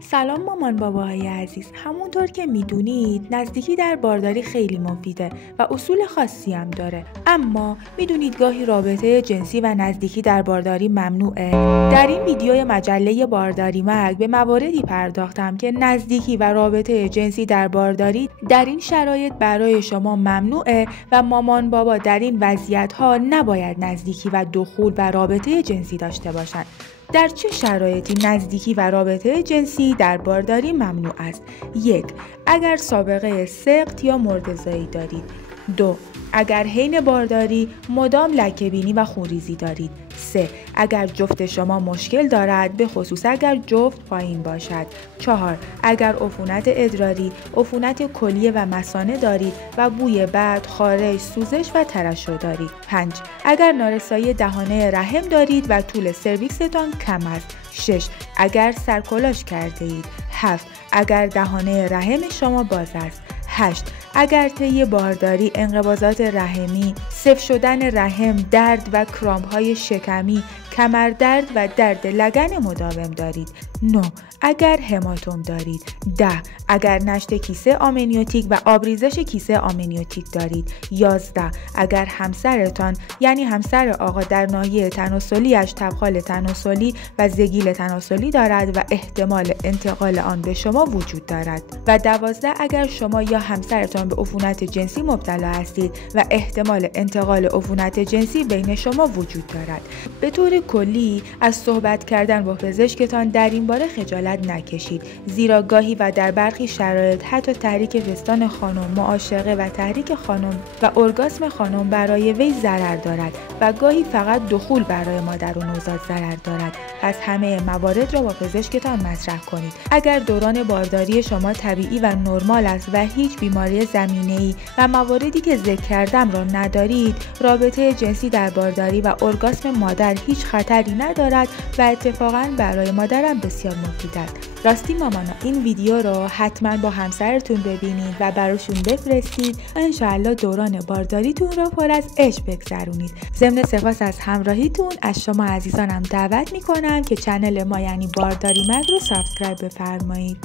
سلام مامان باباهای عزیز. همونطور که میدونید نزدیکی در بارداری خیلی مفیده و اصول خاصی هم داره، اما میدونید گاهی رابطه جنسی و نزدیکی در بارداری ممنوعه. در این ویدیو مجله بارداری مگ به مواردی پرداختم که نزدیکی و رابطه جنسی در بارداری در این شرایط برای شما ممنوعه و مامان بابا در این وضعیت‌ها نباید نزدیکی و دخول و رابطه جنسی داشته باشند. در چه شرایطی نزدیکی و رابطه جنسی در بارداری ممنوع است؟ 1. اگر سابقه سقط یا مرده‌زایی دارید. 2. اگر حین بارداری مدام لکه‌بینی و خونریزی دارید. 3. اگر جفت شما مشکل دارد، به خصوص اگر جفت پایین باشد. 4. اگر عفونت ادراری، عفونت کلیه و مثانه دارید و بوی بد، خارش، سوزش و ترشح دارید. 5. اگر نارسایی دهانه رحم دارید و طول سرویکستان کم است. 6. اگر سرکلاژ کرده اید. 7. اگر دهانه رحم شما باز است. 8. اگر طی بارداری انقباضات رحمی، سفت شدن رحم، درد و کرامپ‌های شکمی، کمردرد و درد لگن مداوم دارید. 9. اگر هماتوم دارید. 10. اگر نشت کیسه آمنیوتیک و آبریزش کیسه آمنیوتیک دارید. 11. اگر همسرتان یعنی همسر آقا در ناحیه تناسلی‌اش تبخال تناسلی و زگیل تناسلی دارد و احتمال انتقال آن به شما وجود دارد. و 12. اگر شما یا همسرتان به عفونت جنسی مبتلا هستید و احتمال انتقال عفونت جنسی بین شما وجود دارد. به طور کلی از صحبت کردن با پزشکتان در این باره خجالت نکشید، زیرا گاهی و در برخی شرایط حتی تحریک پستان خانم، معاشقه و تحریک خانم و ارگاسم خانم برای وی ضرر دارد و گاهی فقط دخول برای مادر و نوزاد ضرر دارد. پس همه موارد را با پزشکتان مطرح کنید. اگر دوران بارداری شما طبیعی و نرمال است و هیچ بیماری زمینه‌ای و مواردی که ذکر کردم را ندارید، رابطه جنسی در بارداری و ارگاسم مادر هیچ خطری ندارد و اتفاقاً برای مادرم بسیار مفید است. راستی مامانا، این ویدیو رو حتما با همسرتون ببینید و براشون بفرستید و انشاءالله دوران بارداریتون رو پر از عشق بگذرونید. ضمن سپاس از همراهیتون از شما عزیزانم دعوت میکنم که چنل ما یعنی بارداری مگ رو سابسکرایب بفرمایید.